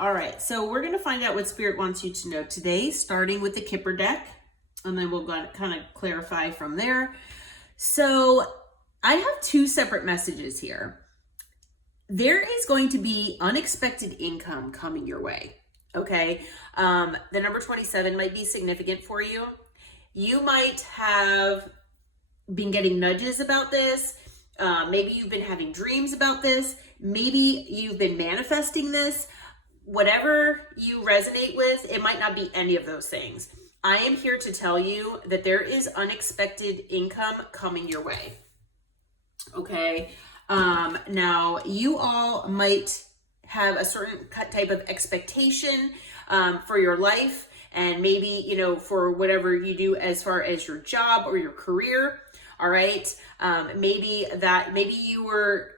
All right, so we're going to find out what Spirit wants you to know today, starting with the Kipper deck, and then we'll kind of clarify from there. So I have two separate messages here. There is going to be unexpected income coming your way, okay? The number 27 might be significant for you. You might have been getting nudges about this. Maybe you've been having dreams about this. Maybe you've been manifesting this. Whatever you resonate with, it might not be any of those things. I am here to tell you that there is unexpected income coming your way. Okay. Now you all might have a certain type of expectation for your life, and maybe, you know, for whatever you do as far as your job or your career. All right. Maybe you were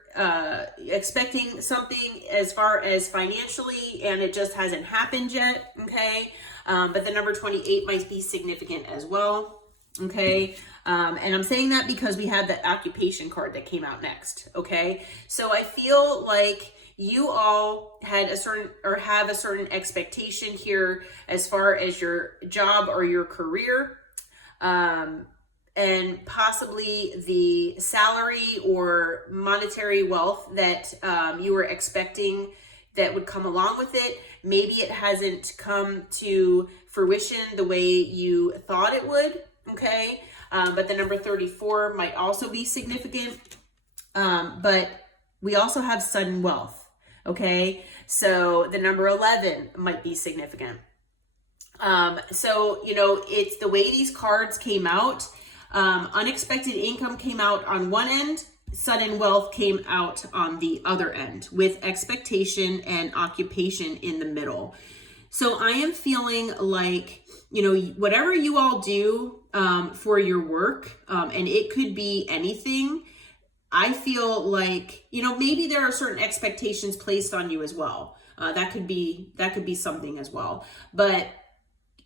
expecting something as far as financially, and it just hasn't happened yet. Okay. But the number 28 might be significant as well. Okay. And I'm saying that because we have that occupation card that came out next. Okay. So I feel like you all had have a certain expectation here as far as your job or your career. And possibly the salary or monetary wealth that you were expecting that would come along with it. Maybe it hasn't come to fruition the way you thought it would, okay? But the number 34 might also be significant. But we also have sudden wealth, okay? So the number 11 might be significant. So, you know, it's the way these cards came out. Unexpected income came out on one end, sudden wealth came out on the other end, with expectation and occupation in the middle. So I am feeling like, you know, whatever you all do for your work, and it could be anything, I feel like, you know, maybe there are certain expectations placed on you as well. That could be something as well. But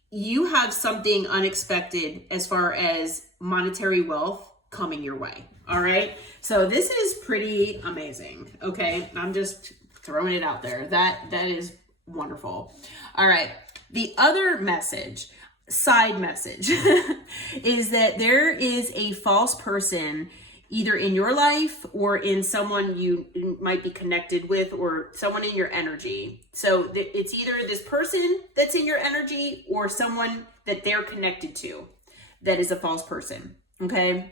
you have something unexpected as far as monetary wealth coming your way. All right. So this is pretty amazing. Okay. I'm just throwing it out there. That is wonderful. All right. The other message, side message, is that there is a false person either in your life or in someone you might be connected with, or someone in your energy. So it's either this person that's in your energy or someone that they're connected to that is a false person. Okay.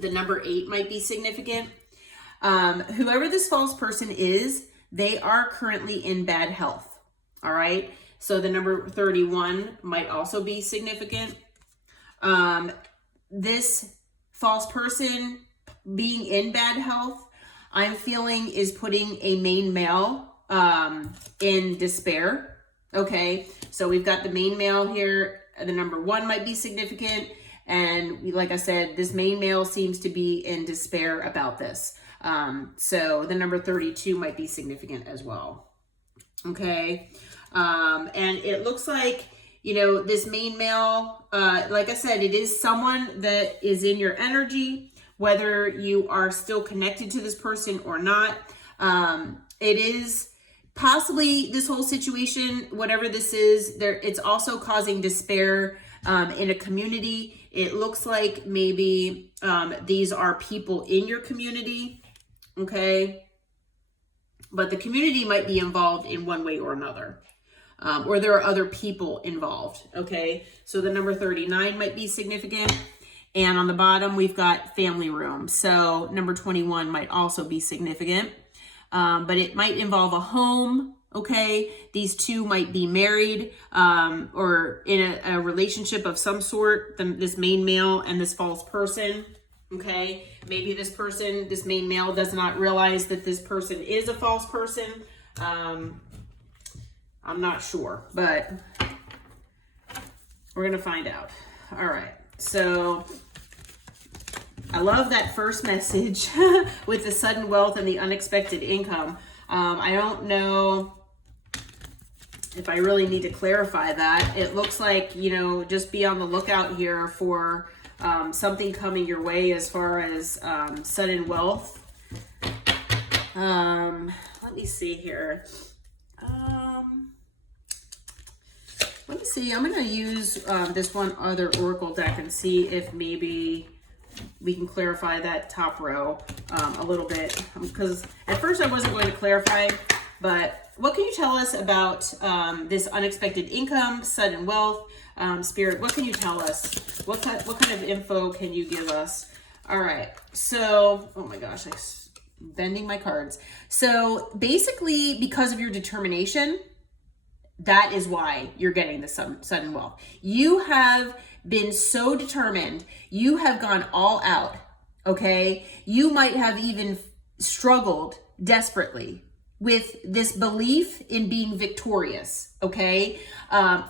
The number 8 might be significant. Whoever this false person is, they are currently in bad health. All right. So the number 31 might also be significant. This false person being in bad health, I'm feeling is putting a main male in despair. Okay, so we've got the main male here. The number 1 might be significant, and like I said, this main male seems to be in despair about this. So the number 32 might be significant as well. Okay, and it looks like, you know, this main male, like I said, it is someone that is in your energy, whether you are still connected to this person or not. It is possibly this whole situation, whatever this is, it's also causing despair in a community. It looks like maybe these are people in your community, okay? But the community might be involved in one way or another. Or there are other people involved, okay? So the number 39 might be significant. And on the bottom, we've got family room. So number 21 might also be significant. But it might involve a home, okay? These two might be married or in a relationship of some sort, this main male and this false person, okay? Maybe this main male does not realize that this person is a false person. I'm not sure, but we're going to find out. All right. So I love that first message with the sudden wealth and the unexpected income. I don't know if I really need to clarify that. It looks like, you know, just be on the lookout here for something coming your way as far as sudden wealth. Let me see here. Let me see. I'm going to use this one other oracle deck and see if maybe we can clarify that top row a little bit. Because at first I wasn't going to clarify, but what can you tell us about this unexpected income, sudden wealth? Spirit, what can you tell us? What kind of info can you give us? All right. So, oh my gosh, I'm bending my cards. So basically, because of your determination, that is why you're getting the sudden wealth. You have been so determined. You have gone all out, okay? You might have even struggled desperately with this belief in being victorious, okay?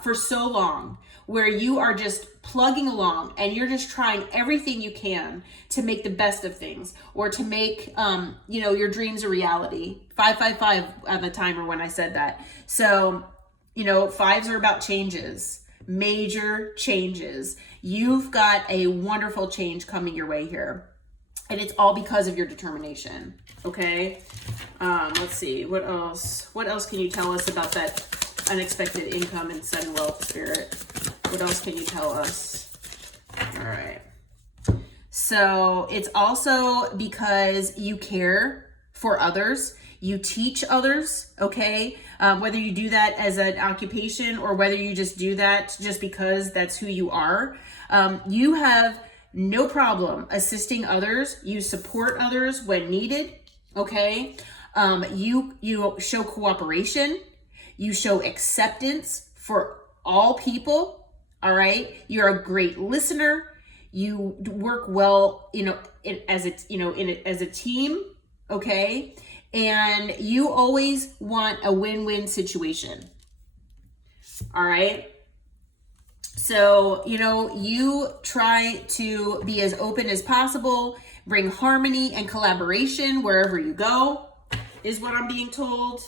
For so long, where you are just plugging along and you're just trying everything you can to make the best of things, or to make, your dreams a reality. 555 on the timer when I said that. So, fives are about changes, major changes. You've got a wonderful change coming your way here. And it's all because of your determination. Okay. Let's see. What else? What else can you tell us about that unexpected income and sudden wealth, Spirit? What else can you tell us? All right. So it's also because you care for others. You teach others, okay? Whether you do that as an occupation or whether you just do that just because that's who you are. You have no problem assisting others. You support others when needed, okay? You show cooperation. You show acceptance for all people, all right? You're a great listener. You work well, as a team, okay? And you always want a win-win situation. All right. So, you try to be as open as possible, bring harmony and collaboration wherever you go, is what I'm being told.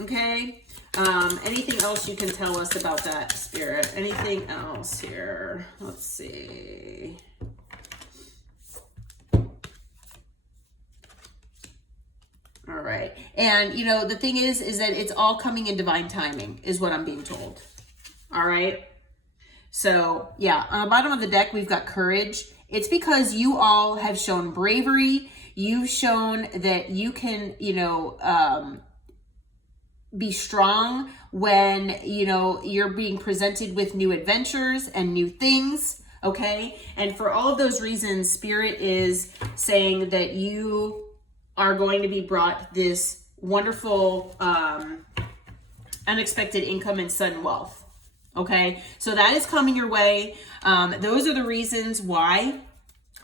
Okay. Anything else you can tell us about that, Spirit? Anything else here? Let's see. All right. And, the thing is that it's all coming in divine timing is what I'm being told. All right. So, yeah, on the bottom of the deck, we've got courage. It's because you all have shown bravery. You've shown that you can, be strong when, you're being presented with new adventures and new things. Okay. And for all of those reasons, Spirit is saying that you are going to be brought this wonderful, unexpected income and sudden wealth. Okay. So that is coming your way. Those are the reasons why.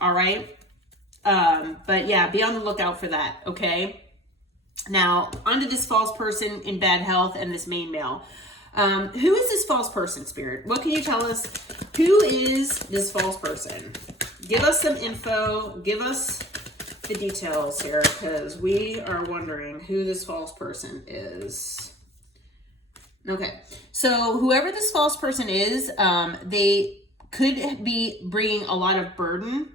All right. But yeah, be on the lookout for that. Okay. Now onto this false person in bad health and this main male. Who is this false person, Spirit? What can you tell us? Who is this false person? Give us some info. Give us the details here, because we are wondering who this false person is. Okay, so whoever this false person is, they could be bringing a lot of burden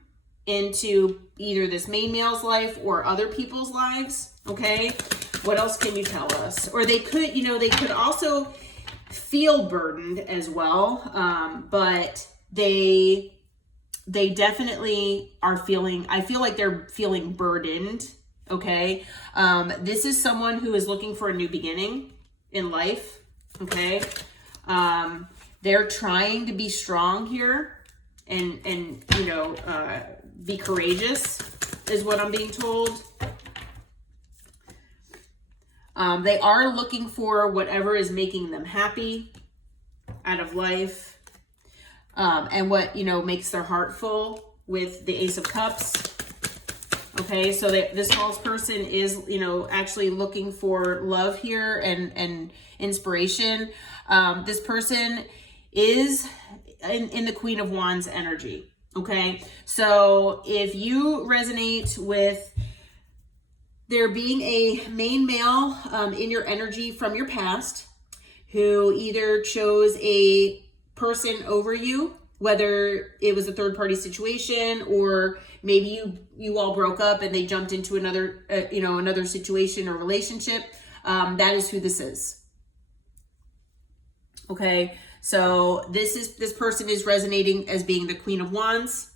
into either this main male's life or other people's lives. Okay, what else can you tell us? Or they could, they could also feel burdened as well, but they definitely are feeling, I feel like they're feeling burdened. Okay. This is someone who is looking for a new beginning in life. Okay. They're trying to be strong here and be courageous is what I'm being told. They are looking for whatever is making them happy out of life. And what, makes their heart full with the Ace of Cups. Okay, so this false person is, actually looking for love here and inspiration. This person is in the Queen of Wands energy. Okay, so if you resonate with there being a main male in your energy from your past who either chose a person over you, whether it was a third party situation or maybe you all broke up and they jumped into another another situation or relationship, that is who this is. Okay, so this person is resonating as being the Queen of Wands.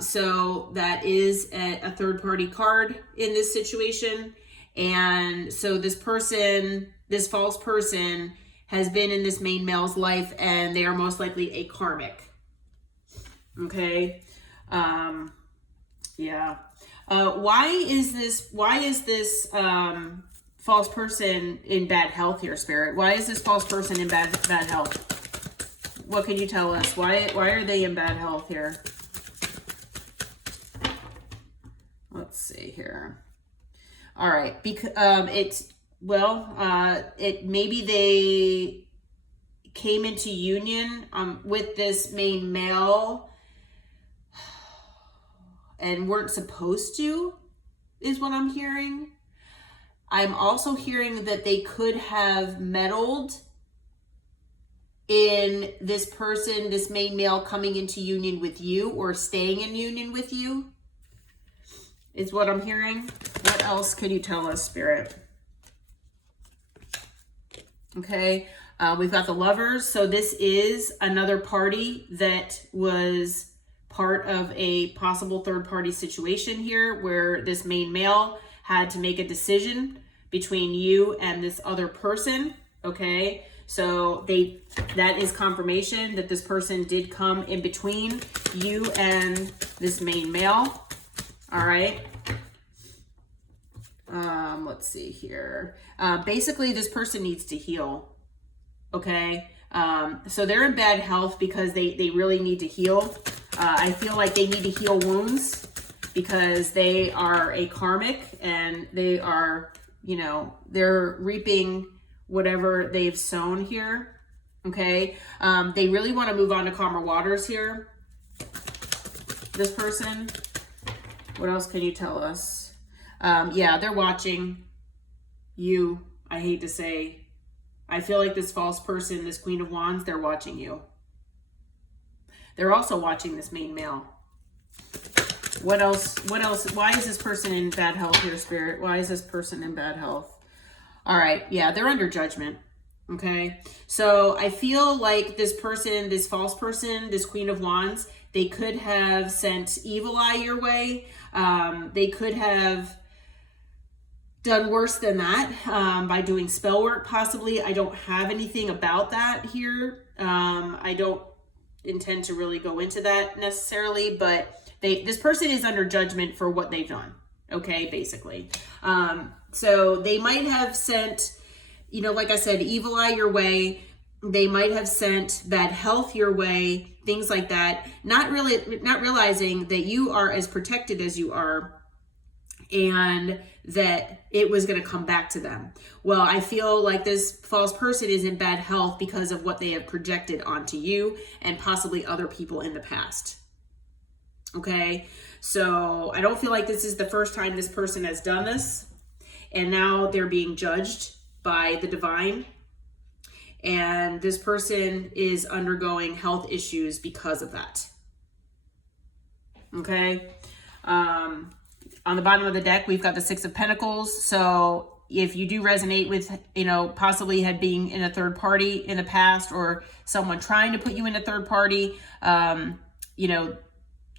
So that is a third party card in this situation. And so this person, this false person, has been in this main male's life, and they are most likely a karmic. Okay. Yeah. Why is this false person in bad health here, Spirit? Why is this false person in bad health? What can you tell us? Why are they in bad health here? Let's see here. All right, because it maybe they came into union with this main male and weren't supposed to, is what I'm hearing. I'm also hearing that they could have meddled in this person, this main male, coming into union with you or staying in union with you, is what I'm hearing. What else could you tell us, Spirit? Okay, we've got the Lovers. So this is another party that was part of a possible third party situation here, where this main male had to make a decision between you and this other person. Okay, so that is confirmation that this person did come in between you and this main male. All right. Let's see here. Basically, this person needs to heal. Okay. So they're in bad health because they really need to heal. I feel like they need to heal wounds because they are a karmic, and they are, they're reaping whatever they've sown here. Okay. They really want to move on to calmer waters here. This person. What else can you tell us? Yeah, they're watching you. I hate to say, I feel like this false person, this Queen of Wands, they're watching you. They're also watching this main male. What else? Why is this person in bad health here, Spirit? Why is this person in bad health? All right. Yeah, they're under judgment. Okay. So I feel like this person, this false person, this Queen of Wands, they could have sent evil eye your way. They could have done worse than that by doing spell work, possibly. I don't have anything about that here. I don't intend to really go into that necessarily, but this person is under judgment for what they've done. Okay, basically. So they might have sent, like I said, evil eye your way. They might have sent bad health your way, things like that. Not realizing that you are as protected as you are, and that it was going to come back to them. Well, I feel like this false person is in bad health because of what they have projected onto you and possibly other people in the past. Okay, so I don't feel like this is the first time this person has done this, and now they're being judged by the divine, and this person is undergoing health issues because of that. Okay, on the bottom of the deck, we've got the Six of Pentacles. So if you do resonate with, possibly had being in a third party in the past, or someone trying to put you in a third party,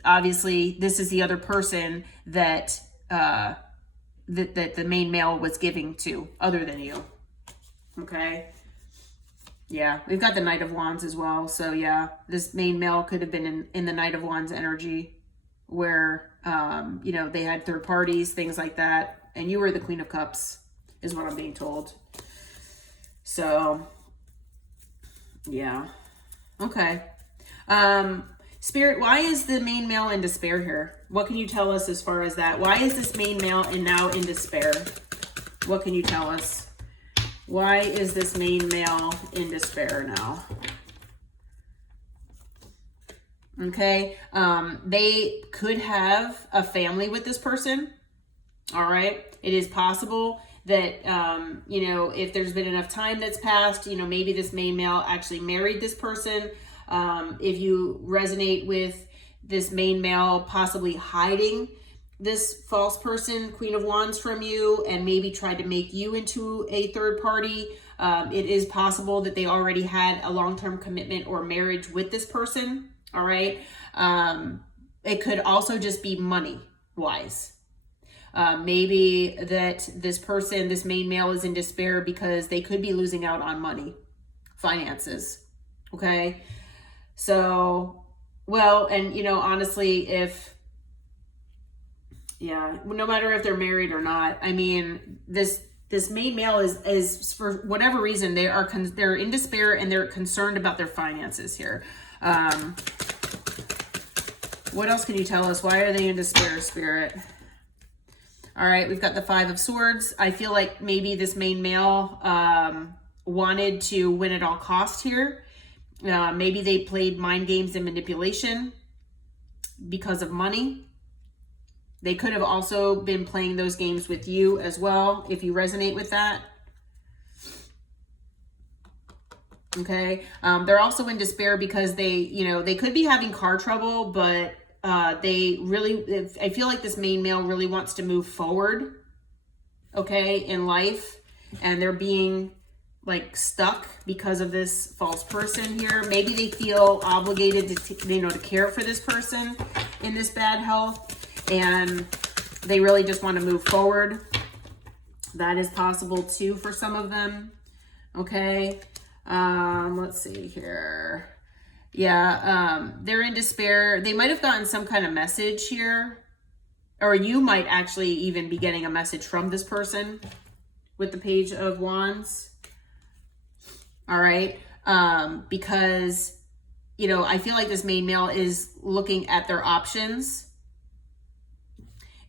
obviously this is the other person that that the main male was giving to, other than you. Okay. Yeah, we've got the Knight of Wands as well. So yeah, this main male could have been in the Knight of Wands energy, where they had third parties, things like that, and you were the Queen of Cups, is what I'm being told. So yeah. Okay. Spirit, why is the main male in despair here? What can you tell us as far as that? Why is this main male now in despair? What can you tell us? Why is this main male in despair now? Okay. They could have a family with this person. All right. It is possible that, if there's been enough time that's passed, maybe this main male actually married this person. If you resonate with this main male possibly hiding this false person, Queen of Wands, from you and maybe tried to make you into a third party. It is possible that they already had a long-term commitment or marriage with this person. All right. It could also just be money wise. Maybe that this person, this main male, is in despair because they could be losing out on money, finances. Okay. So, well, and honestly, no matter if they're married or not, I mean, this main male is for whatever reason, they're in despair and they're concerned about their finances here. What else can you tell us? Why are they in despair, Spirit? All right, we've got the Five of Swords. I feel like maybe this main male wanted to win at all costs here. Maybe they played mind games and manipulation because of money. They could have also been playing those games with you as well, if you resonate with that. Okay. They're also in despair because they could be having car trouble, but I feel like this main male really wants to move forward, okay, in life, and they're being like stuck because of this false person here. Maybe they feel obligated to care for this person in this bad health, and they really just want to move forward. That is possible too for some of them. Okay. Let's see here. Yeah. They're in despair. They might have gotten some kind of message here, or you might actually even be getting a message from this person with the Page of Wands. All right. Because, I feel like this main male is looking at their options.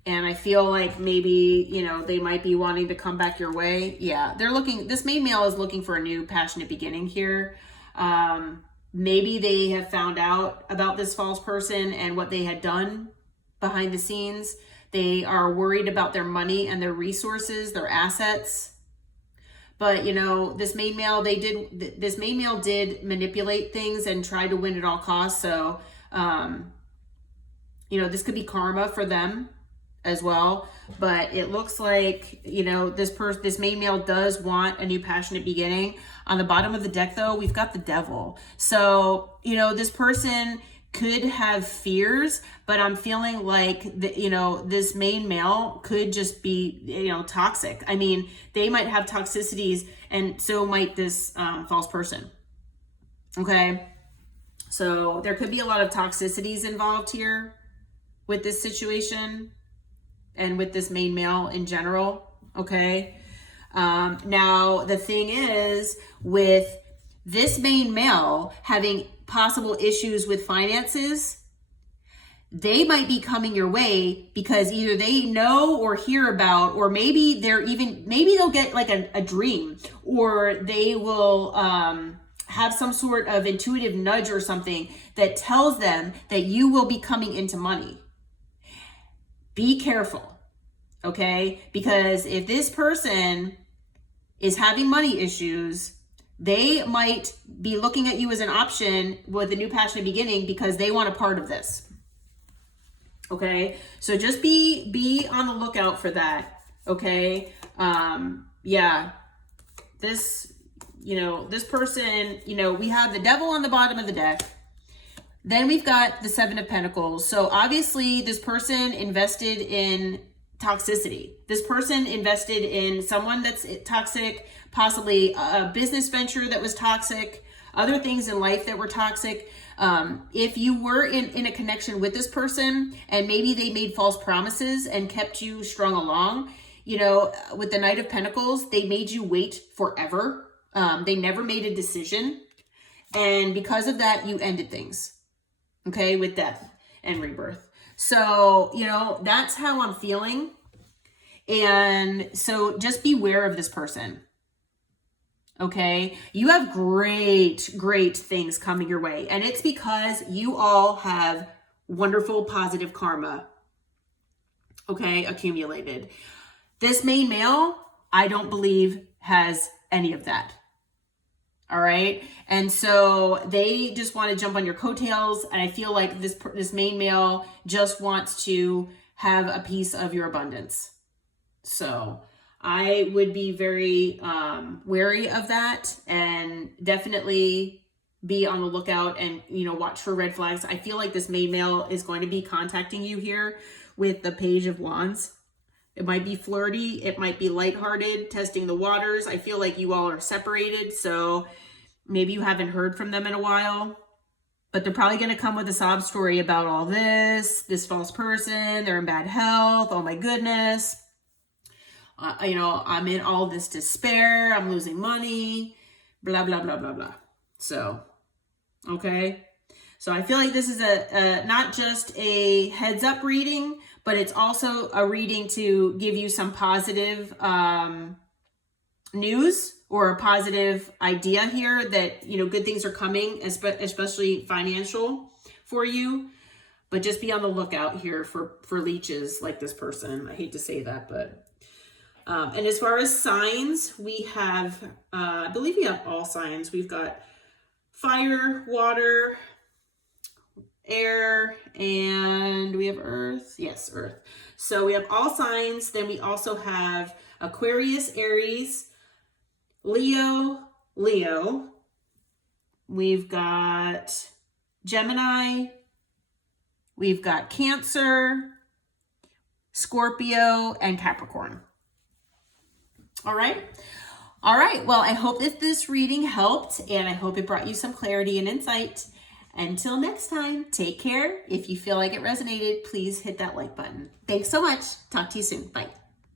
And I feel like maybe, they might be wanting to come back your way. Yeah, this main male is looking for a new passionate beginning here. Maybe they have found out about this false person and what they had done behind the scenes. They are worried about their money and their resources, their assets. But, this main male did manipulate things and try to win at all costs. So, this could be karma for them as well. But it looks like, this main male does want a new passionate beginning. On the bottom of the deck, though, we've got the Devil. So, this person could have fears, but I'm feeling like this main male could just be, toxic. I mean, they might have toxicities, and so might this false person. Okay. So there could be a lot of toxicities involved here with this situation and with this main male in general. Okay. Now the thing is, with this main male having possible issues with finances, they might be coming your way because either they know or hear about, or maybe they'll get like a dream, or they will have some sort of intuitive nudge or something that tells them that you will be coming into money. Be careful, okay? Because if this person is having money issues, they might be looking at you as an option with a new passionate beginning because they want a part of this. Okay, so just be on the lookout for that. Okay, this person, we have the Devil on the bottom of the deck. Then we've got the Seven of Pentacles. So obviously this person invested in toxicity. This person invested in someone that's toxic, possibly a business venture that was toxic, other things in life that were toxic. If you were in a connection with this person and maybe they made false promises and kept you strung along, with the Knight of Pentacles, they made you wait forever. They never made a decision. And because of that, you ended things, okay, with death and rebirth. So, that's how I'm feeling. And so just beware of this person. Okay, you have great things coming your way. And it's because you all have wonderful, positive karma, okay, accumulated. This main male, I don't believe has any of that. All right. And so they just want to jump on your coattails. And I feel like this main male just wants to have a piece of your abundance. So I would be very wary of that, and definitely be on the lookout and, you know, watch for red flags. I feel like this main male is going to be contacting you here with the Page of Wands. It might be flirty. It might be lighthearted, testing the waters. I feel like you all are separated, so maybe you haven't heard from them in a while. But they're probably going to come with a sob story about all this false person, they're in bad health, oh my goodness. You know, I'm in all this despair, I'm losing money, blah, blah, blah, blah, blah. So, okay. So I feel like this is a not just a heads up reading, but it's also a reading to give you some positive news or a positive idea here that, you know, good things are coming, especially financial for you. But just be on the lookout here for leeches like this person. I hate to say that, but and as far as signs, we have, I believe we have all signs. We've got fire, water, air, and we have earth. Yes, earth. So we have all signs. Then we also have Aquarius, Aries, Leo. We've got Gemini. We've got Cancer, Scorpio, and Capricorn. All right. Well, I hope that this reading helped, and I hope it brought you some clarity and insight. Until next time, take care. If you feel like it resonated, please hit that like button. Thanks so much. Talk to you soon. Bye.